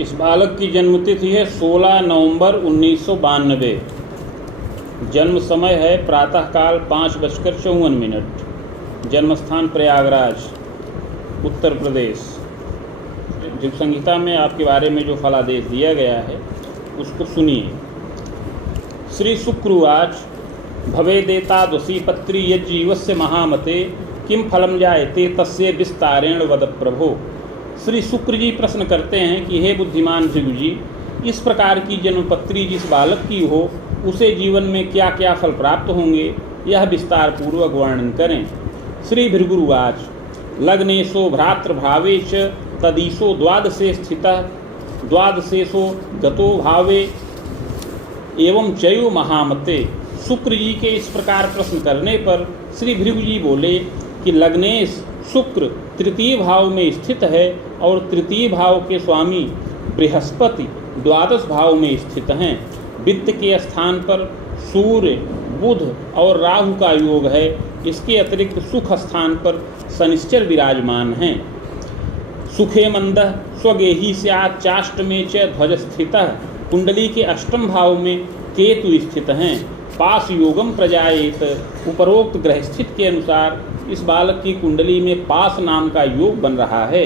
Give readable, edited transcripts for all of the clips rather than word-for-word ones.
इस बालक की जन्मतिथि है 16 नवंबर 1992। जन्म समय है प्रातःकाल 5:54। जन्म स्थान प्रयागराज, उत्तर प्रदेश। जीव संहिता में आपके बारे में जो फलादेश दिया गया है उसको सुनिए। श्री शुक्रवाच भवेदेतादसी पत्री यज्जीवस्य महामते किम फलम जायते तस्य विस्तारेण वद प्रभो। श्री शुक्र जी प्रश्न करते हैं कि हे बुद्धिमान भृगु जी, इस प्रकार की जन्मपत्री जिस बालक की हो उसे जीवन में क्या क्या फल प्राप्त होंगे, यह विस्तार पूर्वक वर्णन करें। श्री भृगुरुवाच लग्नेशो भ्रातृभावे च तदीशो द्वादशे स्थितः द्वादशेशो गतो भावे एवं चयु महामते। शुक्र जी के इस प्रकार प्रश्न करने पर श्री भृगु जी बोले कि लग्नेश शुक्र तृतीय भाव में स्थित है और तृतीय भाव के स्वामी बृहस्पति द्वादश भाव में स्थित हैं। वित्त के स्थान पर सूर्य, बुध और राहु का योग है। इसके अतिरिक्त सुख स्थान पर शनिश्चर विराजमान हैं। सुखे मंदः स्वगेही स्यात् चाष्टमे च ध्वज स्थितः। कुंडली के अष्टम भाव में केतु स्थित हैं। पास योगम प्रजायेत। उपरोक्त ग्रह स्थित के अनुसार इस बालक की कुंडली में पास नाम का योग बन रहा है।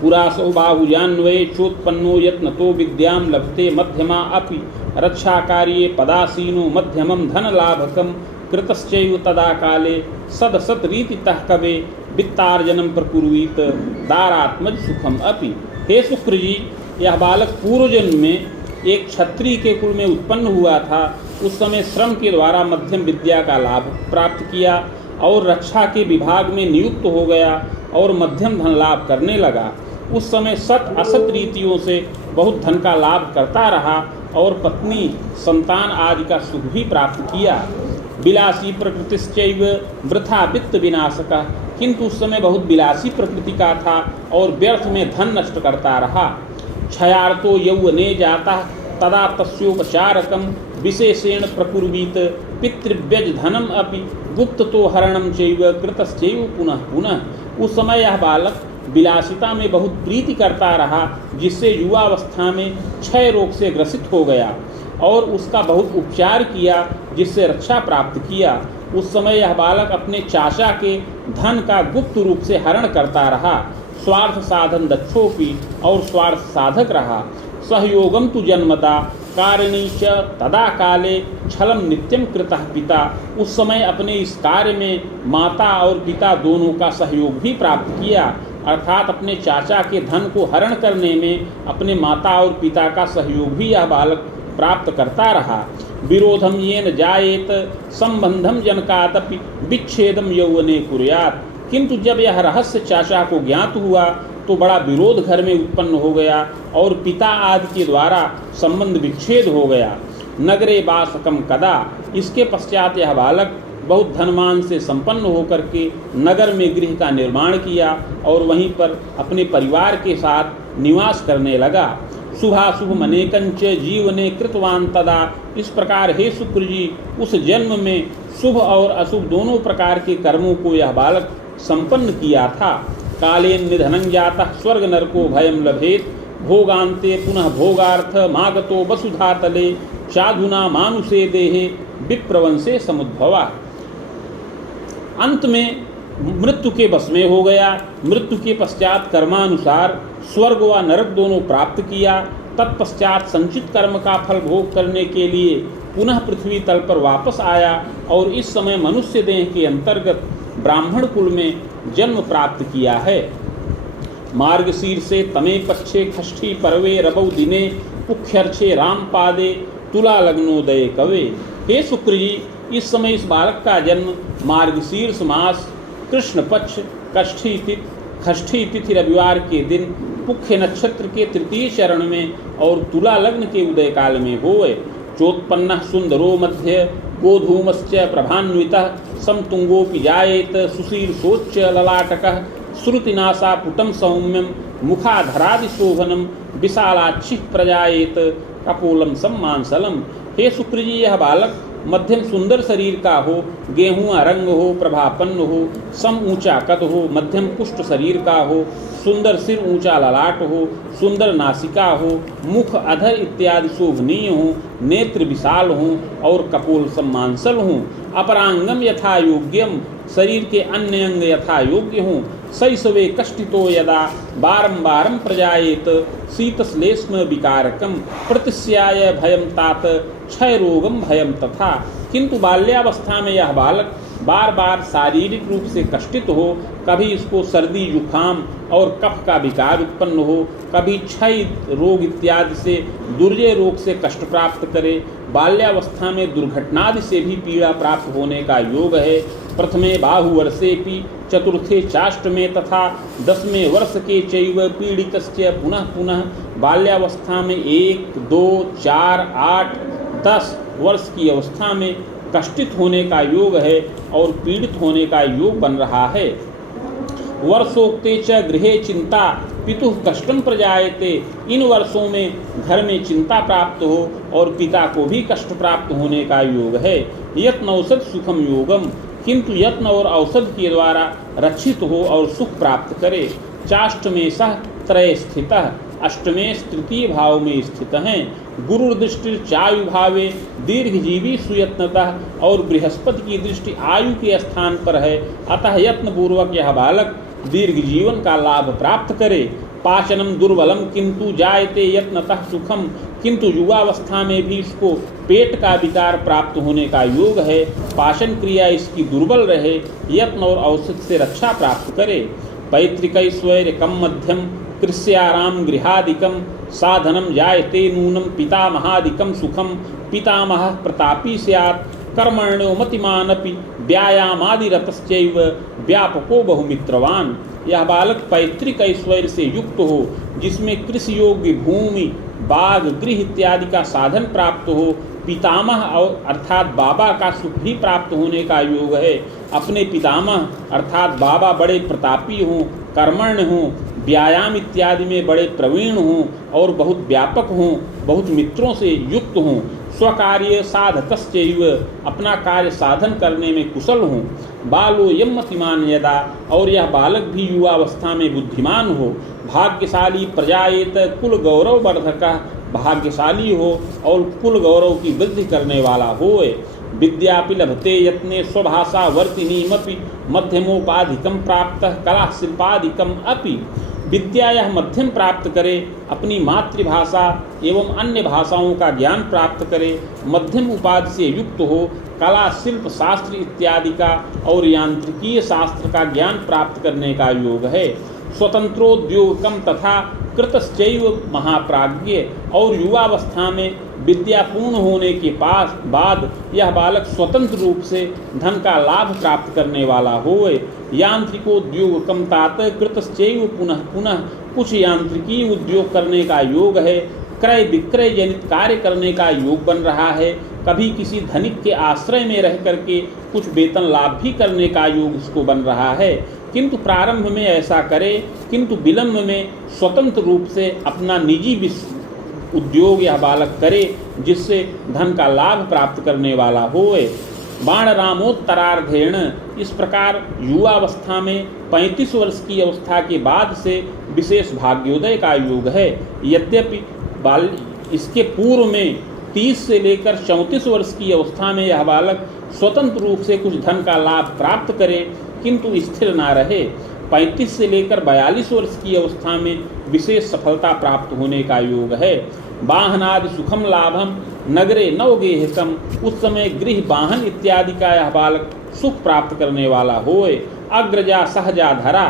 पुरासो बाहुजान्वये चोत्पन्नो यत्नतो विद्याम लभते मध्यमा अपि रक्षा कार्ये पदासीनो मध्यमम धन लाभकम कृतश्चैव तदा काले सदसत रीतितः कवे वित्तार्जनम प्रकुर्वीत दारात्मज सुखम अपि। हे शुक्र जी, यह बालक पूर्व जन्म में एक क्षत्रिय के कुल में उत्पन्न हुआ था। उस समय श्रम के द्वारा मध्यम विद्या का लाभ प्राप्त किया और रक्षा के विभाग में नियुक्त हो गया और मध्यम धन लाभ करने लगा। उस समय सत असत रीतियों से बहुत धन का लाभ करता रहा और पत्नी संतान आदि का सुख भी प्राप्त किया। विलासी प्रकृतिश्चैव वृथा वित्त विनाशका। किंतु उस समय बहुत विलासी प्रकृति का था और व्यर्थ में धन नष्ट करता रहा। क्षयार्तो यौवने जाता तदा तस्योपचारकम विशेषेण प्रकुर्वीत पितृव्यज धनम अपि गुप्ततो हरणम चैव कृतश्चैव पुनः पुनः। उस समय यह बालक विलासिता में बहुत प्रीति करता रहा, जिससे युवावस्था में क्षय रोग से ग्रसित हो गया और उसका बहुत उपचार किया, जिससे रक्षा प्राप्त किया। उस समय यह बालक अपने चाचा के धन का गुप्त रूप से हरण करता रहा। स्वार्थ साधन दक्षोपि और स्वार्थ साधक रहा। सहयोगम तु जन्मता कारिणी च तदा काले छलम नित्यम कृतः पिता। उस समय अपने इस कार्य में माता और पिता दोनों का सहयोग भी प्राप्त किया, अर्थात अपने चाचा के धन को हरण करने में अपने माता और पिता का सहयोग भी यह बालक प्राप्त करता रहा। विरोधम येन जायेत संबंधम जनकादपि विच्छेदम यौवने कुर्यात्। किंतु जब यह रहस्य चाचा को ज्ञात हुआ तो बड़ा विरोध घर में उत्पन्न हो गया और पिता आदि के द्वारा संबंध विच्छेद हो गया। नगरे वासकम कदा। इसके पश्चात यह बालक बहुत धनवान से संपन्न होकर के नगर में गृह का निर्माण किया और वहीं पर अपने परिवार के साथ निवास करने लगा। शुभाशुभ मनेकंच जीवने कृतवान तदा। इस प्रकार हे शुक्र जी, उस जन्म में शुभ और अशुभ दोनों प्रकार के कर्मों को यह बालक संपन्न किया था। कालेन निधनं जातः स्वर्ग नरको भयं लभेत भोगान्ते पुनः भोगार्थ मागतो वसुधातले साधुना मानुषे देहे विप्रवंशे समुद्भवा। अंत में मृत्यु के वश में हो गया। मृत्यु के पश्चात कर्मानुसार स्वर्ग व नरक दोनों प्राप्त किया। तत्पश्चात संचित कर्म का फल भोग करने के लिए पुनः पृथ्वी तल पर वापस आया और इस समय मनुष्य देह के अंतर्गत ब्राह्मण कुल में जन्म प्राप्त किया है। मार्गशीर्षे तमे पक्षे षष्ठी पर्वे रबौ दिने पुख्यर्षे रामपादे तुला लग्नोदय कवे। हे शुक्र जी, इस समय इस बालक का जन्म मार्गशीर्ष मास कृष्ण पक्ष षष्ठी तिथि रविवार के दिन पुख्य नक्षत्र के तृतीय चरण में और तुला लग्न के उदय काल में होए। चोत्पन्न सुंदरो मध्य गोधूमश्च प्रभान्वितः समतुंगोपि जायेत सुशीर्षोच्च ललाटकः श्रुतिनासा पुटं सौम्यं मुखाधरादिशोभनं विशालाक्षिः प्रजायेत कपोलं सम्मांसलम। हे शुक्र जी, यह बालक मध्यम सुंदर शरीर का हो, गेहुआ रंग हो, प्रभापन्न हो, सम ऊंचा कद हो, मध्यम पुष्ट शरीर का हो, सुंदर सिर, ऊंचा ललाट हो, सुंदर नासिका हो, मुख अधर इत्यादि शोभनीय हो, नेत्र विशाल हों और कपोल सम्मांसल हों, अपरांगम यथा योग्यम, शरीर के अन्य अंग यथा योग्य हों, शैशवे कष्टितो यदा बारंबारम प्रजायेत शीतश्लेष्म विकारकम प्रतिस्याय भयम तात क्षय रोगम भयम तथा। किंतु बाल्यावस्था में यह बालक बार बार शारीरिक रूप से कष्टित हो, कभी इसको सर्दी जुखाम और कफ का विकार उत्पन्न हो, कभी क्षय रोग इत्यादि से दुर्जय रोग से कष्ट प्राप्त करे, बाल्यावस्था में दुर्घटनादि से भी पीड़ा प्राप्त होने का योग है। प्रथमे बाहुवर्षेपि चतुर्थे चाष्टमे तथा 10वें वर्ष के चैव पीड़ितस्य पुनः पुनः। बाल्यावस्था में 1, 2, 4, 8, 10 वर्ष की अवस्था में कष्टित होने का योग है और पीड़ित होने का योग बन रहा है। वर्षोक्ते च गृहे चिंता पितुः कष्टम प्रजायते। इन वर्षों में घर में चिंता प्राप्त हो और पिता को भी कष्ट प्राप्त होने का योग है। यत्न औषध सुखम योगम, किंतु यत्न और औषध के द्वारा रक्षित हो और सुख प्राप्त करे। चाष्टमे सह त्रय स्थितः, अष्टमें तृतीय भाव में स्थित हैं। गुरु दृष्टि चायु भावे दीर्घजीवी सुयत्नतः, और बृहस्पति की दृष्टि आयु के स्थान पर है, अतः यत्नपूर्वक यह बालक दीर्घ जीवन का लाभ प्राप्त करे। पाचनम दुर्बलम किंतु जायते यत्नतः सुखम, किंतु युवावस्था में भी इसको पेट का विकार प्राप्त होने का योग है। पाचन क्रिया इसकी दुर्बल रहे, यत्न और औषध से रक्षा प्राप्त करे। पैतृकैश्वर्यकम मध्यम कृष्याराम गृहादिकम साधनम जायते नूनम पितामहादिकम सुखम। पितामह प्रतापी स्यात् कर्मण्यो मतिमानपि व्यायामादिरतश्चैव व्यापको बहुमित्रवान। यह बालक पैतृक ऐश्वर्य से युक्त हो, जिसमें कृषि योग्य भूमि, बाग, गृह इत्यादि का साधन प्राप्त हो। पितामह और अर्थात बाबा का सुख भी प्राप्त होने का योग है। अपने पितामह अर्थात बाबा बड़े प्रतापी हों, कर्मण्य हों, व्यायाम इत्यादि में बड़े प्रवीण हों और बहुत व्यापक हों, बहुत मित्रों से युक्त हों। स्वकार्य साधकश्चैव, अपना कार्य साधन करने में कुशल हों। बालो यम मतिमान यदा, और यह बालक भी युवावस्था में बुद्धिमान हो। भाग्यशाली प्रजायेत कुल गौरव वर्धकः, भाग्यशाली हो और कुल गौरव की वृद्धि करने वाला होए। विद्यापि लभते यत्ने स्वभाषा वर्तिनीमपि मध्यमोपाधिकम प्राप्त कला शिल्पादिकम अपि। विद्या यह मध्यम प्राप्त करे, अपनी मातृभाषा एवं अन्य भाषाओं का ज्ञान प्राप्त करे, मध्यम उपाधि से युक्त हो, कला शिल्प शास्त्र इत्यादि का और यांत्रिकीय शास्त्र का ज्ञान प्राप्त करने का योग है। स्वतंत्रोद्योगकम तथा कृतश्चैव महाप्राज्ञ, और युवावस्था में विद्यापूर्ण होने के बाद यह बालक स्वतंत्र रूप से धन का लाभ प्राप्त करने वाला होए। यांत्रिकोद्योगकम तात कृतश्चैव पुनः पुनः, कुछ यांत्रिकी उद्योग करने का योग है। क्रय विक्रय जनित कार्य करने का योग बन रहा है। कभी किसी धनिक के आश्रय में रह करके कुछ वेतन लाभ भी करने का योग इसको बन रहा है। किंतु प्रारंभ में ऐसा करे, किंतु विलंब में स्वतंत्र रूप से अपना निजी उद्योग यह बालक करे, जिससे धन का लाभ प्राप्त करने वाला होए। बाणरामोत्तरार्धेण, इस प्रकार युवावस्था में 35 वर्ष की अवस्था के बाद से विशेष भाग्योदय का योग है। यद्यपि इसके पूर्व में 30 से लेकर 34 वर्ष की अवस्था में यह बालक स्वतंत्र रूप से कुछ धन का लाभ प्राप्त करे, किंतु स्थिर ना रहे। 35 से लेकर 42 वर्ष की अवस्था में विशेष सफलता प्राप्त होने का योग है। वाहनादि सुखम लाभम नगरे नवगेहकम, उस समय गृह वाहन इत्यादि का यह बालक सुख प्राप्त करने वाला होए। अग्रजा सहजा धरा,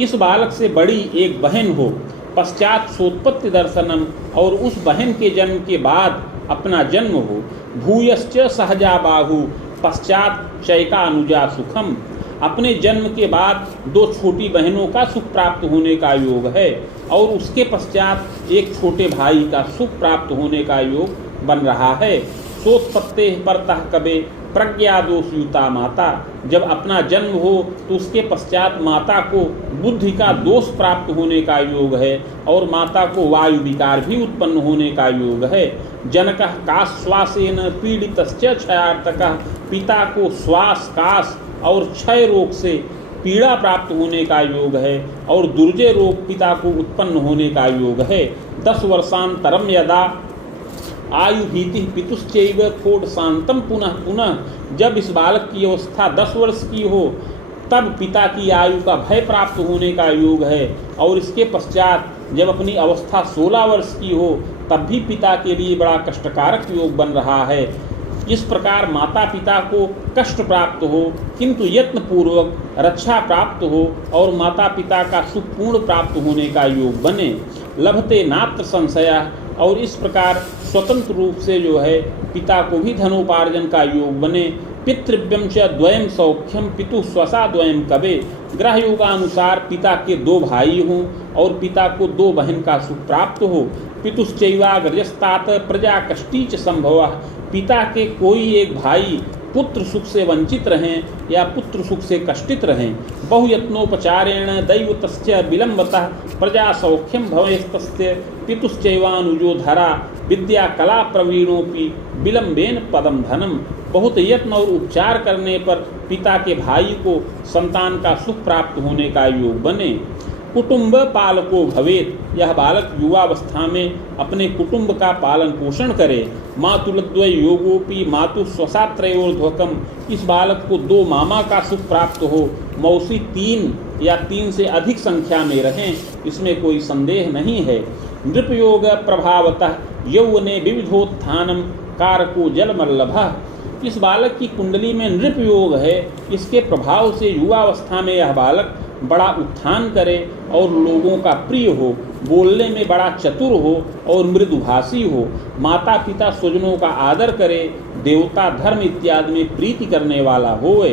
इस बालक से बड़ी एक बहन हो। पश्चात सोत्पत्ति दर्शनम, और उस बहन के जन्म के बाद अपना जन्म हो। भूयश्च सहजा बाहु, पश्चात चैका अनुजा सुखम, अपने जन्म के बाद 2 छोटी बहनों का सुख प्राप्त होने का योग है, और उसके पश्चात एक छोटे भाई का सुख प्राप्त होने का योग बन रहा है। सोत्पत्ते परतः कबे प्रज्ञा दोषयुता माता। जब अपना जन्म हो तो उसके पश्चात माता को बुद्धि का दोष प्राप्त होने का योग है और माता को वायु विकार भी उत्पन्न होने का योग है। जनकः काश्वासेन पीड़ितस्य क्षयार्तकः, पिता को श्वास काश और क्षय रोग से पीड़ा प्राप्त होने का योग है और दुर्जय रोग पिता को उत्पन्न होने का योग है। 10 वर्षांतरम यदा आयु भीति पितुश्चैव कोट शांतम पुनः पुनः, जब इस बालक की अवस्था 10 वर्ष की हो तब पिता की आयु का भय प्राप्त होने का योग है और इसके पश्चात जब अपनी अवस्था 16 वर्ष की हो तब भी पिता के लिए बड़ा कष्टकारक योग बन रहा है। इस प्रकार माता पिता को कष्ट प्राप्त हो किंतु यत्न पूर्वक रक्षा प्राप्त हो और माता पिता का सुखपूर्ण प्राप्त होने का योग बने। लभते नात्र संशया, और इस प्रकार स्वतंत्र रूप से जो है पिता को भी धनोपार्जन का योग बने। पितृव्यम च द्वयम सौख्यम पितु स्वसा द्वयम कबे, ग्रह योगानुसार पिता के 2 भाई हों और पिता को 2 बहन का सुख प्राप्त हो। पितुश्चैवाग्रजस्तात प्रजा कष्टी च संभवः, पिता के कोई एक भाई पुत्र सुख से वंचित रहें या पुत्र सुख से कष्टित रहें। बहुयत्नोपचारेण दैवतस्य विलंबतः प्रजा सौख्यम भवेस्तस्य पितुश्चैवानुजो धरा विद्या कला प्रवीणोपि विलंबेन पदम धनम। बहुत यत्न और उपचार करने पर पिता के भाई को संतान का सुख प्राप्त होने का योग बने। कुटुंब पालको भवेत, यह बालक युवावस्था में अपने कुटुंब का पालन पोषण करे। मातुलद्वय योगोपि मातु स्वसात्रयोर्ध्वकम, इस बालक को 2 मामा का सुख प्राप्त हो। मौसी 3 या 3 से अधिक संख्या में रहें, इसमें कोई संदेह नहीं है। नृपयोग प्रभावतः यौवने विविधोत्थानम कारको जलमल्लभः, इस बालक की कुंडली में नृप योग है, इसके प्रभाव से युवावस्था में यह बालक बड़ा उत्थान करे और लोगों का प्रिय हो, बोलने में बड़ा चतुर हो और मृदुभाषी हो, माता पिता स्वजनों का आदर करे, देवता धर्म इत्यादि में प्रीति करने वाला होए।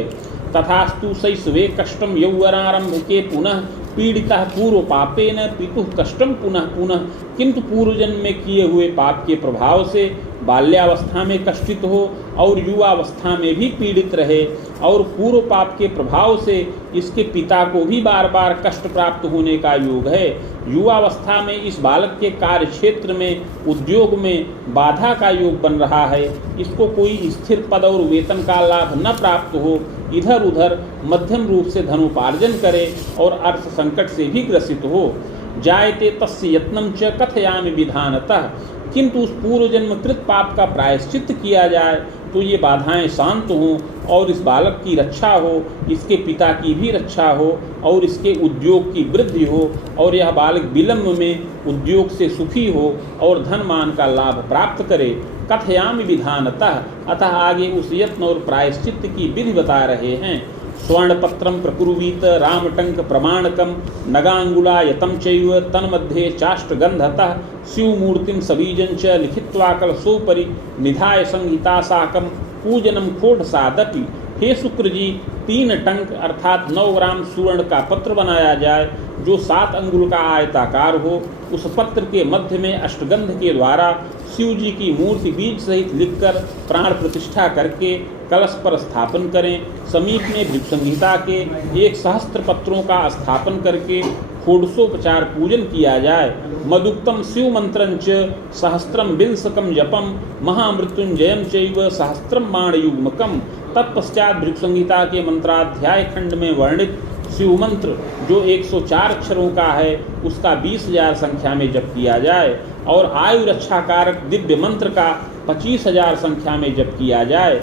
तथास्तु शैशवे कष्टम यौवनारंभ के पुनः पीड़िता पूर्व पापेन पितुः कष्टम पुनः पुनः, किंतु पूर्व जन्म में किए हुए पाप के प्रभाव से बाल्यावस्था में कष्टित हो और युवावस्था में भी पीड़ित रहे और पूर्व पाप के प्रभाव से इसके पिता को भी बार बार कष्ट प्राप्त होने का योग है। युवावस्था में इस बालक के कार्य क्षेत्र में उद्योग में बाधा का योग बन रहा है, इसको कोई स्थिर पद और वेतन का लाभ न प्राप्त हो, इधर उधर मध्यम रूप से धनोपार्जन करे और अर्थ संकट से भी ग्रसित हो। जायते तस्य यत्नम च कथयामि विधानतः, किंतु उस पूर्व जन्म कृत पाप का प्रायश्चित किया जाए तो ये बाधाएं शांत हों और इस बालक की रक्षा हो, इसके पिता की भी रक्षा हो और इसके उद्योग की वृद्धि हो और यह बालक विलंब में उद्योग से सुखी हो और धन मान का लाभ प्राप्त करे। कथयामि विधानतः, अतः आगे उस यत्न और प्रायश्चित की विधि बता रहे हैं। स्वर्णपत्रम प्रकुर्वीत रामटंक प्रमाणकम नगांगुलायतम चैव तन्मध्ये चाष्टगंधतः शिवमूर्तिम सबीजं च लिखित्वा कलशोपरि निधाय संहिता साकम पूजनम खोढ़ सादपि। हे शुक्र जी, 3 टंक अर्थात 9 ग्राम सुवर्ण का पत्र बनाया जाए जो 7 अंगुल का आयताकार हो। उस पत्र के मध्य में अष्टगंध के द्वारा शिव जी की मूर्ति बीज सहित लिखकर प्राण प्रतिष्ठा करके कलश पर स्थापन करें। समीप में भिक्षु संहिता के 1 सहस्त्र पत्रों का स्थापन करके षोडशोपचार पूजन किया जाए। मदुक्तम शिव मंत्रं च सहस्त्रम विंशकम जपम महामृत्युंजयम चैव सहस्त्रम बाणयुग्मकम। तत्पश्चात भिक्षु संहिता के मंत्राध्याय खंड में वर्णित शिव मंत्र जो 104 अक्षरों का है उसका 20,000 संख्या में जप किया जाए और आयु रक्षा कारक दिव्य मंत्र का 25,000 संख्या में जप किया जाए।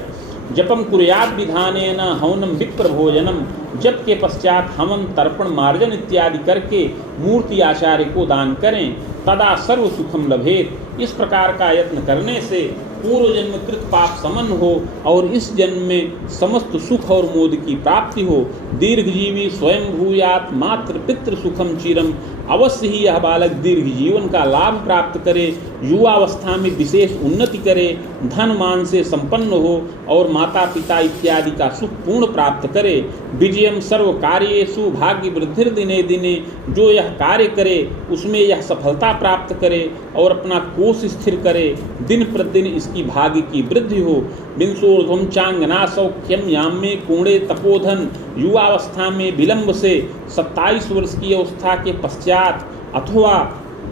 जपम कुर्याद विधानेन हवनम विप्र भोजनम, जप के पश्चात हवन तर्पण मार्जन इत्यादि करके मूर्ति आचार्य को दान करें। तदा सर्व सुखम लभेत, इस प्रकार का यत्न करने से पूर्व जन्म कृत पाप समन हो और इस जन्म में समस्त सुख और मोद की प्राप्ति हो। दीर्घजीवी स्वयं भूयात मात्र पितृ सुखम चिरम, अवश्य ही यह बालक दीर्घ जीवन का लाभ प्राप्त करे, युवावस्था में विशेष उन्नति करे, धन मान से संपन्न हो और माता पिता इत्यादि का सुख पूर्ण प्राप्त करे। विजयम सर्व कार्येषु भाग्य वृद्धि दिने दिने, जो यह कार्य करे उसमें यह सफलता प्राप्त करे और अपना कोष स्थिर करे, दिन प्रतिदिन इसकी की भाग्य की वृद्धि हो। विंशोर्ध्वं चांगना सौख्यम याम्ये कोणे तपोधन, युवावस्था में विलंब से 27 वर्ष की अवस्था के पश्चात अथवा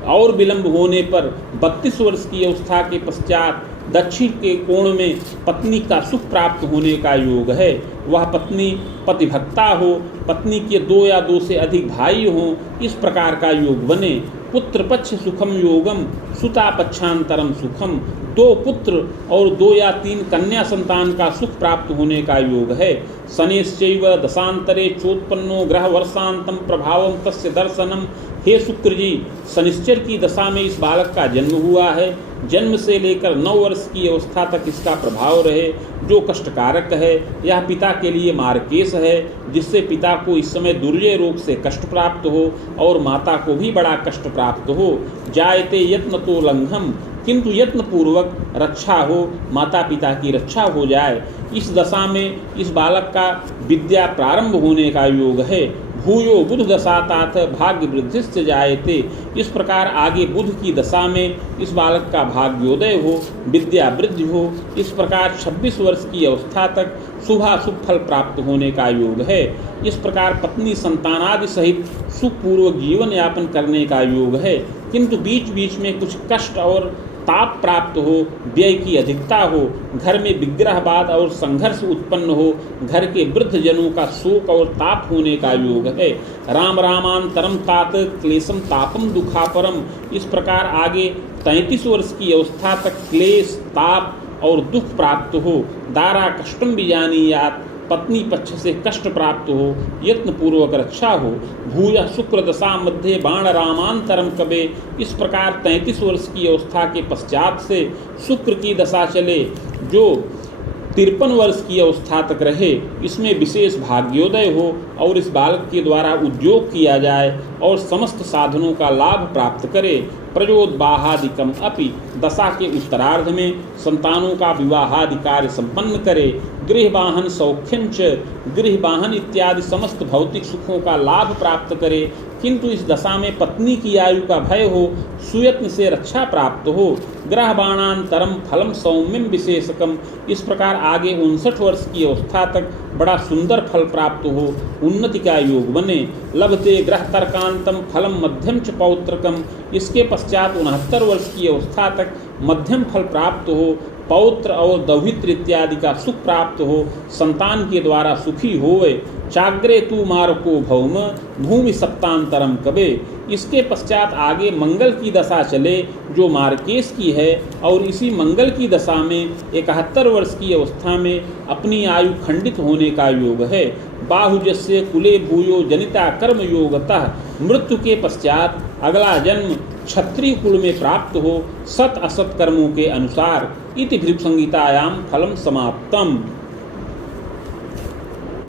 और विलंब होने पर 32 वर्ष की अवस्था के पश्चात दक्षिण के कोण में पत्नी का सुख प्राप्त होने का योग है। वह पत्नी पतिभक्ता हो, पत्नी के 2 या 2 से अधिक भाई हों, इस प्रकार का योग बने। पुत्र पक्ष सुखम योगम, सुता पक्षांतरम सुखम, 2 पुत्र और 2 या 3 कन्या संतान का सुख प्राप्त होने का योग है। शनिश्चैव दशांतरे चोत्पन्नो ग्रह वर्षांतम प्रभावम तस्य दर्शनम। हे शुक्र जी, शनिश्चर की दशा में इस बालक का जन्म हुआ है। जन्म से लेकर 9 वर्ष की अवस्था तक इसका प्रभाव रहे, जो कष्टकारक है। यह पिता के लिए मार्केश है, जिससे पिता को इस समय दुर्जय रोग से कष्ट प्राप्त हो और माता को भी बड़ा कष्ट प्राप्त हो। जायते यत्न तो लंघम, किंतु यत्न पूर्वक रक्षा हो, माता पिता की रक्षा हो जाए। इस दशा में इस बालक का विद्या प्रारंभ होने का योग है। भूयो बुध दशातात भाग्य वृद्धिश्च जायते। इस प्रकार आगे बुध की दशा में इस बालक का भाग्योदय हो, विद्या वृद्धि हो। इस प्रकार 26 वर्ष की अवस्था तक शुभाशुभ फल प्राप्त होने का योग है। इस प्रकार पत्नी संतानादि सहित सुखपूर्वक जीवन यापन करने का योग है, किंतु बीच बीच में कुछ कष्ट और ताप प्राप्त हो, व्यय की अधिकता हो, घर में विग्रहवाद और संघर्ष उत्पन्न हो, घर के वृद्ध जनों का शोक और ताप होने का योग है। राम रामांतरम तात क्लेशम तापम दुखापरम। इस प्रकार आगे 33 वर्ष की अवस्था तक क्लेश, ताप और दुख प्राप्त हो। दारा कष्टम बीजानीयात, पत्नी पक्ष से कष्ट प्राप्त हो, यत्न पूर्वक रक्षा हो। भूय शुक्र दशा मध्य बाण रामांतरम कबे। इस प्रकार 33 वर्ष की अवस्था के पश्चात से शुक्र की दशा चले, जो 53 वर्ष की अवस्था तक रहे। इसमें विशेष भाग्योदय हो और इस बालक के द्वारा उद्योग किया जाए और समस्त साधनों का लाभ प्राप्त करे। प्रजोद्वाहादिकम अपि, दशा के उत्तरार्ध में संतानों का विवाहादि कार्य संपन्न करे। गृहवाहन सौख्यंच, गृहवाहन इत्यादि समस्त भौतिक सुखों का लाभ प्राप्त करे, किंतु इस दशा में पत्नी की आयु का भय हो, सुयत्न से रक्षा प्राप्त हो। ग्रहबाणांतरम फलम सौम्यम विशेषकम। इस प्रकार आगे 59 वर्ष की अवस्था तक बड़ा सुंदर फल प्राप्त हो, उन्नति का योग बने। लभते ग्रह तर्कांतम फलम मध्यम च पौत्रकम। इसके पश्चात 69 वर्ष की अवस्था तक मध्यम फल प्राप्त हो, पौत्र और दौहित्र इत्यादि का सुख प्राप्त हो, संतान के द्वारा सुखी होवे। चाग्रे तु मारको भौम भूमि सप्तांतरम कबे। इसके पश्चात आगे मंगल की दशा चले, जो मार्केश की है, और इसी मंगल की दशा में 71 वर्ष की अवस्था में अपनी आयु खंडित होने का योग है। बाहुजस्य कुले भूयो जनिता कर्म योगतः। मृत्यु के पश्चात अगला जन्म क्षत्रिय कुल में प्राप्त हो, सत असत कर्मों के अनुसार। इति भृगु संहितायाम फलम समाप्तम।